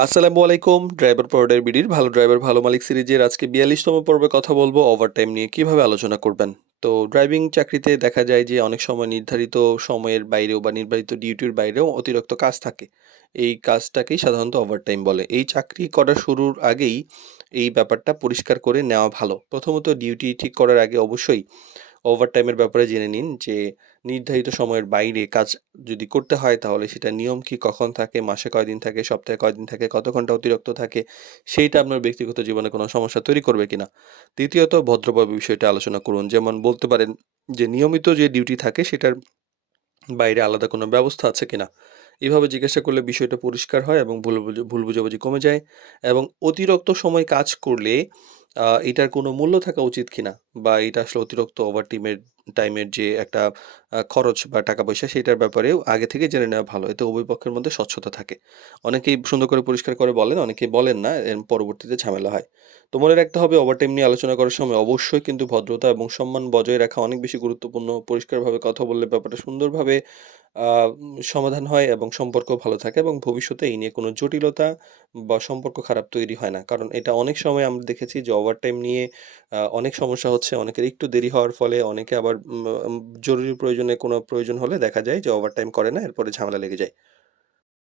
আসসালামু আলাইকুম। ড্রাইভার পরোটার বিডির ভালো ড্রাইভার ভালো মালিক সিরিজের আজকে ৪২তম পর্বে কথা বলবো ওভারটাইম নিয়ে কিভাবে আলোচনা করবেন। তো ড্রাইভিং চাকরিতে দেখা যায় যে অনেক সময় নির্ধারিত সময়ের বাইরেও বা নির্ধারিত ডিউটির বাইরেও অতিরিক্ত কাজ থাকে। এই কাজটাকেই সাধারণত ওভারটাইম বলে। এই চাকরি করার শুরুর আগেই এই ব্যাপারটা পরিষ্কার করে নেওয়া ভালো। প্রথমত ডিউটি ঠিক করার আগে অবশ্যই ওভারটাইমের ব্যাপারে জেনে নিন যে নির্ধারিত সময়ের বাইরে কাজ যদি করতে হয় তাহলে সেটা নিয়ম কি, কখন থাকে, মাসে কয়দিন থাকে, সপ্তাহে কয়দিন থাকে, কত ঘন্টা অতিরিক্ত থাকে, সেইটা আপনার ব্যক্তিগত জীবনে কোনো সমস্যা তৈরি করবে কিনা। দ্বিতীয়ত ভদ্রভাবে বিষয়টা আলোচনা করুন। যেমন বলতে পারেন যে নিয়মিত যে ডিউটি থাকে সেটার বাইরে আলাদা কোনো ব্যবস্থা আছে কিনা। এভাবে জিজ্ঞাসা করলে বিষয়টা পরিষ্কার হয় এবং ভুল বোঝাবুঝি কমে যায় এবং অতিরিক্ত সময় কাজ করলে এটার কোনো মূল্য থাকা উচিত কিনা বা এটা আসলে অতিরিক্ত টাইমের যে একটা খরচ বা টাকা-পয়সা সেটার ব্যাপারেও আগে থেকে জেনে নেওয়া ভালো। এতে উভয় পক্ষের মধ্যে স্বচ্ছতা থাকে। অনেকেই সুন্দর করে পরিষ্কার করে বলেন, অনেকেই বলেন না। পরবর্তীতে ঝামেলা হয়। তো মনে রাখতে হবে ওভারটাইম নিয়ে আলোচনা করার সময় অবশ্যই কিন্তু ভদ্রতা এবং সম্মান বজায় রাখা অনেক বেশি গুরুত্বপূর্ণ। পরিষ্কারভাবে কথা বললে ব্যাপারটা সুন্দরভাবে সমাধান হয় এবং সম্পর্কও ভালো থাকে এবং ভবিষ্যতে এই নিয়ে কোনো জটিলতা বা সম্পর্ক খারাপ তৈরি হয় না। কারণ এটা অনেক সময় আমরা দেখেছি যে ওভারটাইম নিয়ে অনেক সমস্যা হচ্ছে। অনেকের একটু দেরি হওয়ার ফলে অনেকে আবার জরুরি প্রয়োজনে কোনো প্রয়োজন হলে দেখা যায় যে ওভারটাইম করে না। এরপরে ঝামেলা লেগে যায়।